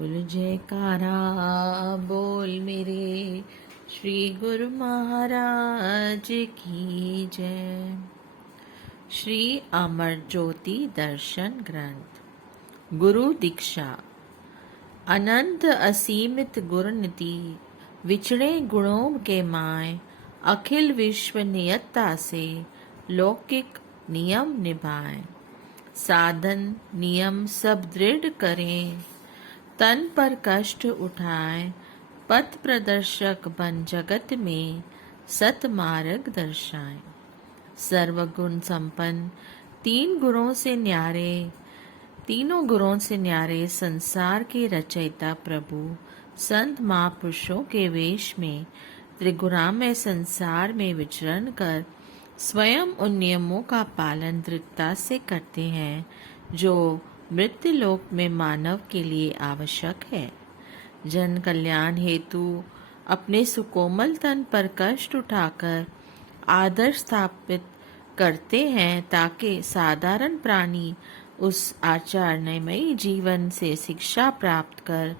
बोल जयकारा बोल मेरे श्री गुरु महाराज की जय। श्री अमर ज्योति दर्शन ग्रंथ गुरु दीक्षा। अनंत असीमित गुर निधि विचरे गुणों के माय, अखिल विश्व नियत्ता से लौकिक नियम निभाए। साधन नियम सब दृढ़ करें, तन पर कष्ट उठाए। पथ प्रदर्शक बन जगत में सत मार्ग दर्शाए। सर्वगुण संपन्न तीनों गुणों से न्यारे संसार के रचयिता प्रभु संत महापुरुषों के वेश में त्रिगुणामय संसार में विचरण कर स्वयं उन नियमों का पालन दृढ़ता से करते हैं जो मृत्यु लोक में मानव के लिए आवश्यक है। जन कल्याण हेतु अपने सुकोमल तन पर कष्ट उठाकर आदर्श स्थापित करते हैं, ताकि साधारण प्राणी उस आचरणमयी जीवन से शिक्षा प्राप्त कर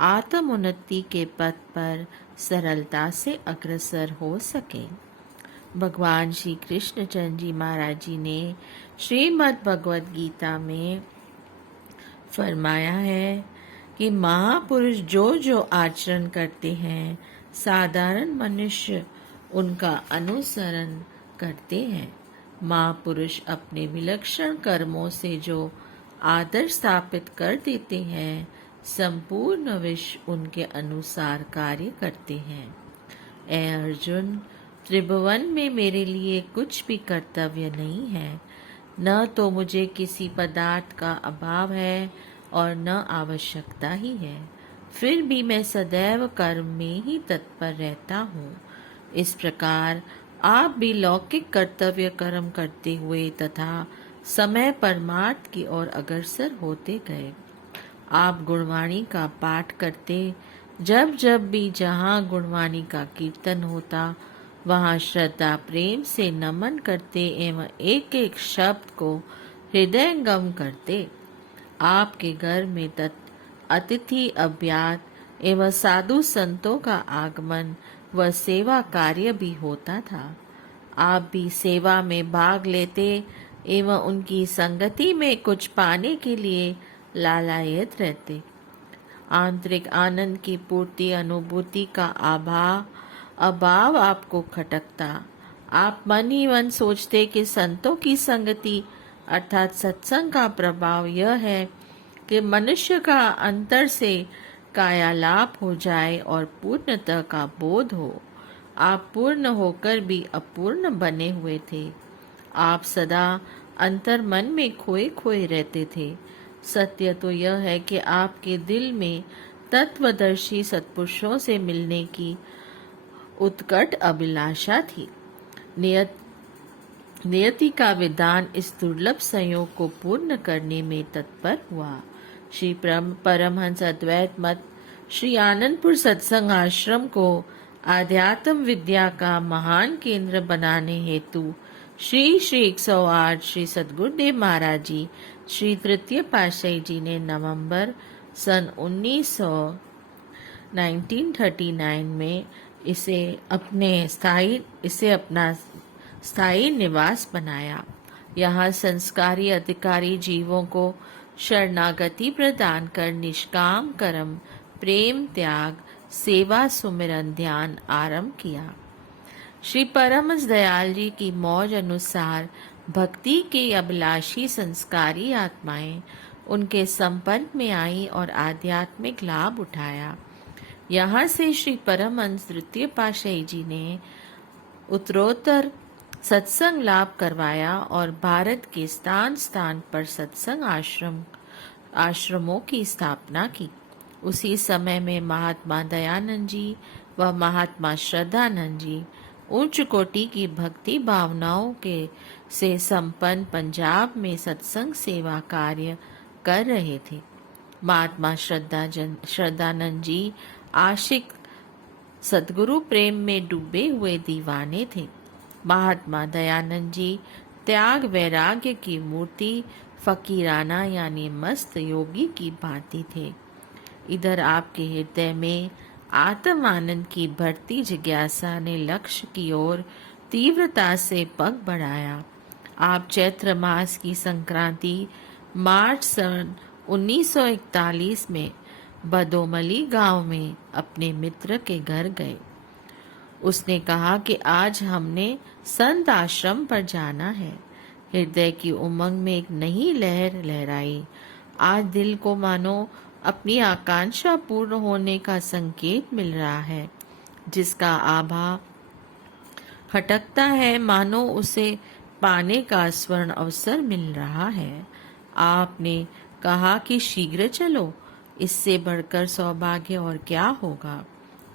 आत्म उन्नति के पथ पर सरलता से अग्रसर हो सके। भगवान श्री कृष्ण चंद्र जी महाराज जी ने श्रीमद् भगवद गीता में फरमाया है कि महापुरुष जो जो आचरण करते हैं, साधारण मनुष्य उनका अनुसरण करते हैं। महापुरुष अपने विलक्षण कर्मों से जो आदर्श स्थापित कर देते हैं, संपूर्ण विश्व उनके अनुसार कार्य करते हैं। ऐ अर्जुन, त्रिभुवन में मेरे लिए कुछ भी कर्तव्य नहीं है। न तो मुझे किसी पदार्थ का अभाव है और न आवश्यकता ही है, फिर भी मैं सदैव कर्म में ही तत्पर रहता हूँ। इस प्रकार आप भी लौकिक कर्तव्य कर्म करते हुए तथा समय परमार्थ की ओर अग्रसर होते गए। आप गुणवाणी का पाठ करते, जब जब भी जहाँ गुणवाणी का कीर्तन होता, वहाँ श्रद्धा प्रेम से नमन करते एवं एक एक शब्द को हृदयंगम करते। आपके घर में अतिथि अभ्यात एवं साधु संतों का आगमन व सेवा कार्य भी होता था। आप भी सेवा में भाग लेते एवं उनकी संगति में कुछ पाने के लिए लालायित रहते। आंतरिक आनंद की पूर्ति अनुभूति का अभाव आपको खटकता। आप मन ही मन सोचते कि संतों की संगति अर्थात सत्संग का प्रभाव यह है कि मनुष्य का अंतर से कायालाप हो जाए और पूर्णतः का बोध हो। आप पूर्ण होकर भी अपूर्ण बने हुए थे। आप सदा अंतर मन में खोए खोए रहते थे। सत्य तो यह है कि आपके दिल में तत्वदर्शी सत्पुरुषों से मिलने की उत्कट अभिलाषा थी। नियति का विधान इस दुर्लभ संयोग को पूर्ण करने में तत्पर हुआ। श्री परमहंस अद्वैत मत श्री आनंदपुर सत्संग आश्रम को आध्यात्म विद्या का महान केंद्र बनाने हेतु श्री 108 श्री सद्गुरुदेव महाराज जी श्री तृतीय पातशाही जी ने नवंबर सन 1939 में इसे अपना स्थायी निवास बनाया। यहाँ संस्कारी अधिकारी जीवों को शरणागति प्रदान कर निष्काम कर्म, प्रेम, त्याग, सेवा, सुमिरन, ध्यान आरंभ किया। श्री परमहंस दयाल जी की मौज अनुसार भक्ति के अभिलाषी संस्कारी आत्माएं उनके संपर्क में आई और आध्यात्मिक लाभ उठाया। यहाँ से श्री परमहंस तृतीय पातशाही जी ने उत्तरोत्तर सत्संग लाभ करवाया और भारत के स्थान स्थान पर सत्संग आश्रमों की स्थापना की। उसी समय में महात्मा दयानंद जी व महात्मा श्रद्धानंद जी उच्च कोटि की भक्ति भावनाओं से संपन्न पंजाब में सत्संग सेवा कार्य कर रहे थे। महात्मा श्रद्धानंद जी आशिक सद्गुरु प्रेम में डूबे हुए दीवाने थे। महात्मा दयानंद जी त्याग वैराग्य की मूर्ति, फकीराना यानी मस्त योगी की भांति थे। इधर आपके हृदय में आत्म आनंद की बढ़ती जिज्ञासा ने लक्ष्य की ओर तीव्रता से पग बढ़ाया। आप चैत्र मास की संक्रांति मार्च सन 1941 में बदोमली गांव में अपने मित्र के घर गए। उसने कहा कि आज हमने संत आश्रम पर जाना है। हृदय की उमंग में एक नई लहर लहराई। आज दिल को मानो अपनी आकांक्षा पूर्ण होने का संकेत मिल रहा है, जिसका आभा खटकता है मानो उसे पाने का स्वर्ण अवसर मिल रहा है। आपने कहा कि शीघ्र चलो, इससे बढ़कर सौभाग्य और क्या होगा।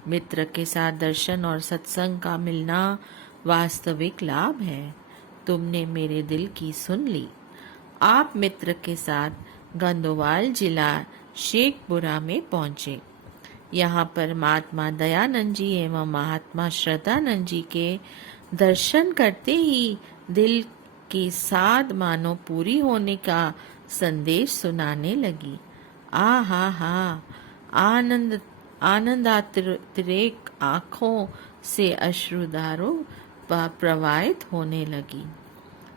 मित्र के साथ दर्शन और सत्संग का मिलना वास्तविक लाभ है। तुमने मेरे दिल की सुन ली। आप मित्र के साथ गंदोवाल जिला शेखपुरा में पहुंचे। यहाँ पर महात्मा दयानंद जी एवं महात्मा श्रद्धानंद जी के दर्शन करते ही दिल की साध मानो पूरी होने का संदेश सुनाने लगी। आ हा आनंद आनंदातिरेक आँखों से अश्रुधारों प्रवाहित होने लगी।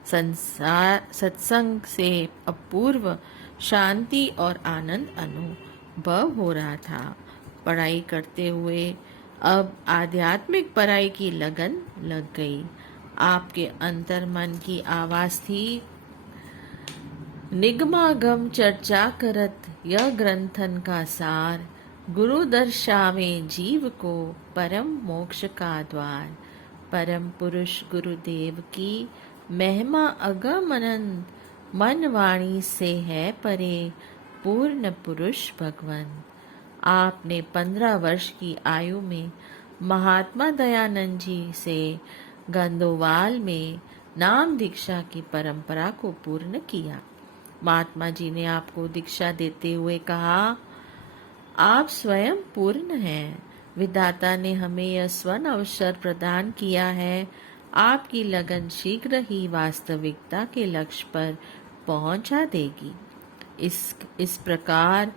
सत्संग से अपूर्व शांति और आनंद अनुभव हो रहा था। पढ़ाई करते हुए अब आध्यात्मिक पढ़ाई की लगन लग गई। आपके अंतर मन की आवाज थी, निगमागम चर्चा करत यह ग्रंथन का सार, गुरु दर्शावे जीव को परम मोक्ष का द्वार। परम पुरुष गुरुदेव की महिमा अगम अनंत, मन वाणी से है परे पूर्ण पुरुष भगवन। आपने 15 वर्ष की आयु में महात्मा दयानंद जी से गंदोवाल में नाम दीक्षा की परंपरा को पूर्ण किया। महात्मा जी ने आपको दीक्षा देते हुए कहा, आप स्वयं पूर्ण हैं। विधाता ने हमें यह स्वर्ण अवसर प्रदान किया है। आपकी लगन शीघ्र ही वास्तविकता के लक्ष्य पर पहुंचा देगी। इस प्रकार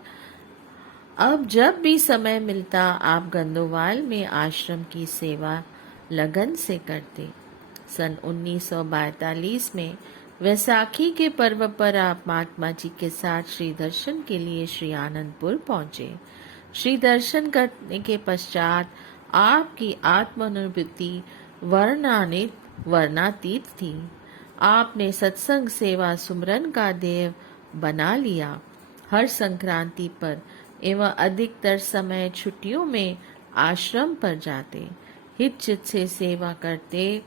अब जब भी समय मिलता आप गंदोवाल में आश्रम की सेवा लगन से करते। सन 1942 में वैसाखी के पर्व पर आप महात्मा जी के साथ श्री दर्शन के लिए श्री आनंदपुर पहुंचे। श्री दर्शन करने के पश्चात आपकी आत्मानुभूति वर्णातीत थी। आपने सत्संग सेवा सुमरन का देव बना लिया। हर संक्रांति पर एवं अधिकतर समय छुट्टियों में आश्रम पर जाते, हित चित से सेवा करते,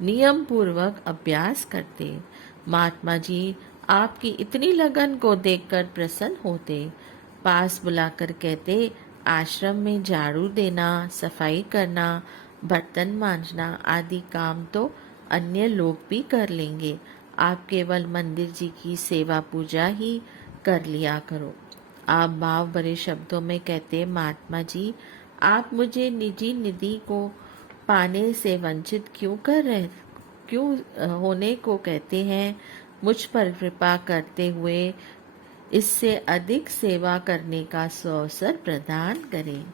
नियम पूर्वक अभ्यास करते। महात्मा जी आपकी इतनी लगन को देखकर प्रसन्न होते। पास बुलाकर कहते, आश्रम में झाड़ू देना, सफाई करना, बर्तन मांजना आदि काम तो अन्य लोग भी कर लेंगे। आप केवल मंदिर जी की सेवा पूजा ही कर लिया करो। आप भाव भरे शब्दों में कहते, महात्मा जी आप मुझे निजी निधि को पाने से वंचित क्यों होने को कहते हैं। मुझ पर कृपा करते हुए इससे अधिक सेवा करने का अवसर प्रदान करें।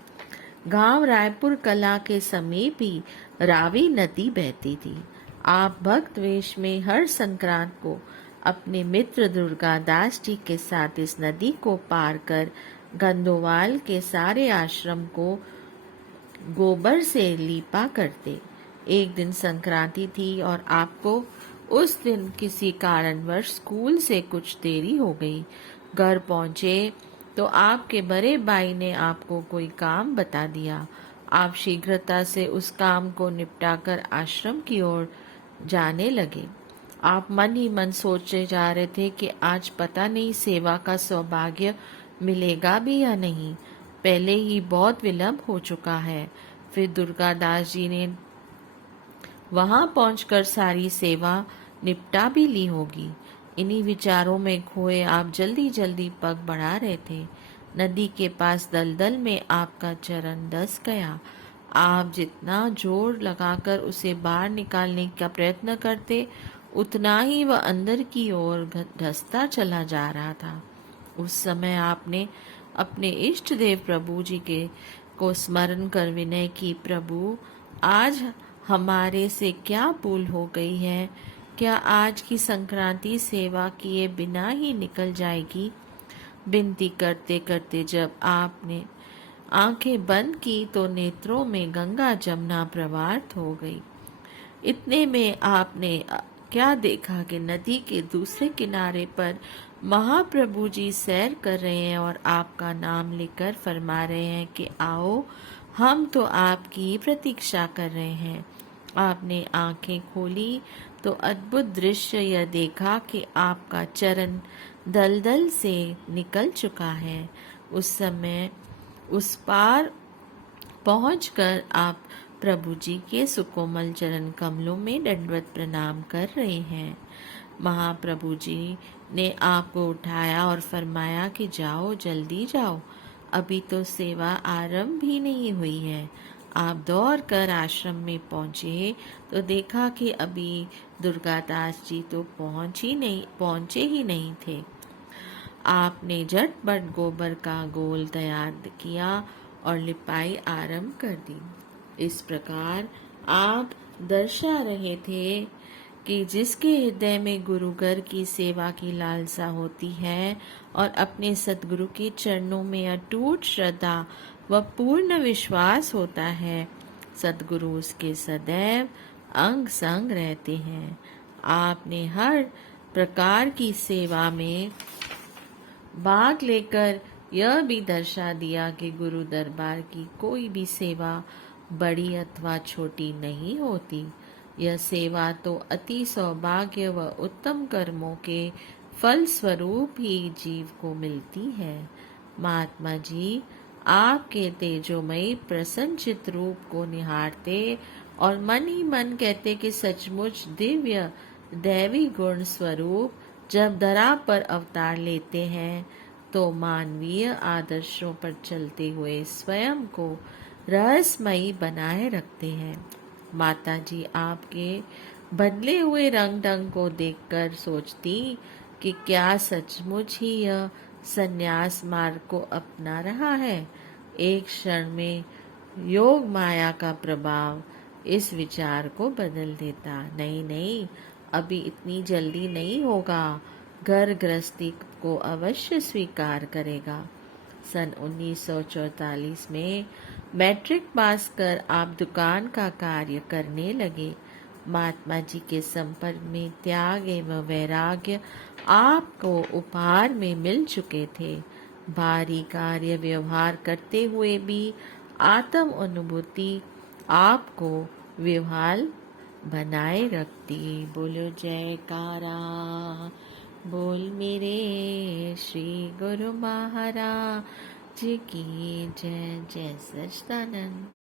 गांव रायपुर कला के समीप ही रावी नदी बहती थी। आप भक्त वेश में हर संक्रांत को अपने मित्र दुर्गादास जी के साथ इस नदी को पार कर गंदोवाल के सारे आश्रम को गोबर से लीपा करते। एक दिन संक्रांति थी और आपको उस दिन किसी कारणवश स्कूल से कुछ देरी हो गई। घर पहुंचे तो आपके बड़े भाई ने आपको कोई काम बता दिया। आप शीघ्रता से उस काम को निपटाकर आश्रम की ओर जाने लगे। आप मन ही मन सोचे जा रहे थे कि आज पता नहीं सेवा का सौभाग्य मिलेगा भी या नहीं। पहले ही बहुत विलंब हो चुका है। फिर दुर्गादास जी ने वहां पहुंचकर सारी सेवा निपटा भी ली होगी। इन्हीं विचारों में खोए आप जल्दी जल्दी पग बढ़ा रहे थे। नदी के पास दलदल में आपका चरण धंस गया। आप जितना जोर लगाकर उसे बाहर निकालने का प्रयत्न करते, उतना ही वह अंदर की ओर धंसता चला जा रहा था। उस समय आपने अपने इष्ट देव प्रभु जी के को स्मरण कर विनय की, प्रभु आज हमारे से क्या भूल हो गई है? क्या आज की संक्रांति सेवा किए बिना ही निकल जाएगी? विनती करते करते जब आपने आंखें बंद की तो नेत्रों में गंगा जमुना प्रवाहित हो गई। इतने में आपने क्या देखा कि नदी के दूसरे किनारे पर महाप्रभु जी सैर कर रहे हैं और आपका नाम लेकर फरमा रहे हैं कि आओ, हम तो आपकी प्रतीक्षा कर रहे हैं। आपने आंखें खोली तो अद्भुत दृश्य यह देखा कि आपका चरण दलदल से निकल चुका है। उस समय उस पार पहुंचकर आप प्रभु जी के सुकोमल चरण कमलों में दंडवत प्रणाम कर रहे हैं। महाप्रभु जी ने आपको उठाया और फरमाया कि जाओ, जल्दी जाओ, अभी तो सेवा आरंभ भी नहीं हुई है। आप दौड़ कर आश्रम में पहुंचे तो देखा कि अभी दुर्गादास जी तो पहुंचे ही नहीं थे। आपने झटपट गोबर का गोल तैयार किया और लिपाई आरंभ कर दी। इस प्रकार आप दर्शा रहे थे कि जिसके हृदय में गुरुगर की सेवा की लालसा होती है और अपने सद्गुरु के चरणों में अटूट श्रद्धा व पूर्ण विश्वास होता है, सद्गुरु उसके सदैव अंग संग रहते हैं। आपने हर प्रकार की सेवा में भाग लेकर यह भी दर्शा दिया कि गुरु दरबार की कोई भी सेवा बड़ी अथवा छोटी नहीं होती। यह सेवा तो अति सौभाग्य व उत्तम कर्मों के फल स्वरूप ही जीव को मिलती है। महात्मा जी आपके तेजोमयी प्रसन्नचित रूप को निहारते और मन ही मन कहते कि सचमुच दिव्य दैवी गुण स्वरूप जब धरा पर अवतार लेते हैं तो मानवीय आदर्शों पर चलते हुए स्वयं को रहस्यमयी बनाए रखते हैं। माता जी आपके बदले हुए रंग ढंग को देखकर सोचती कि क्या सचमुच ही यह संन्यास मार्ग को अपना रहा है। एक क्षण में योग माया का प्रभाव इस विचार को बदल देता। नहीं नहीं, अभी इतनी जल्दी नहीं होगा, घर गृहस्थी को अवश्य स्वीकार करेगा। सन 1944 में मैट्रिक पास कर आप दुकान का कार्य करने लगे। महात्मा जी के संपर्क में त्याग एवं वैराग्य आपको उपहार में मिल चुके थे। भारी कार्य व्यवहार करते हुए भी आत्म अनुभूति आपको व्यवहार बनाए रखती। बोलो जयकारा, बोल मेरे श्री गुरु महाराज की जय। जय सच्चिदानंद।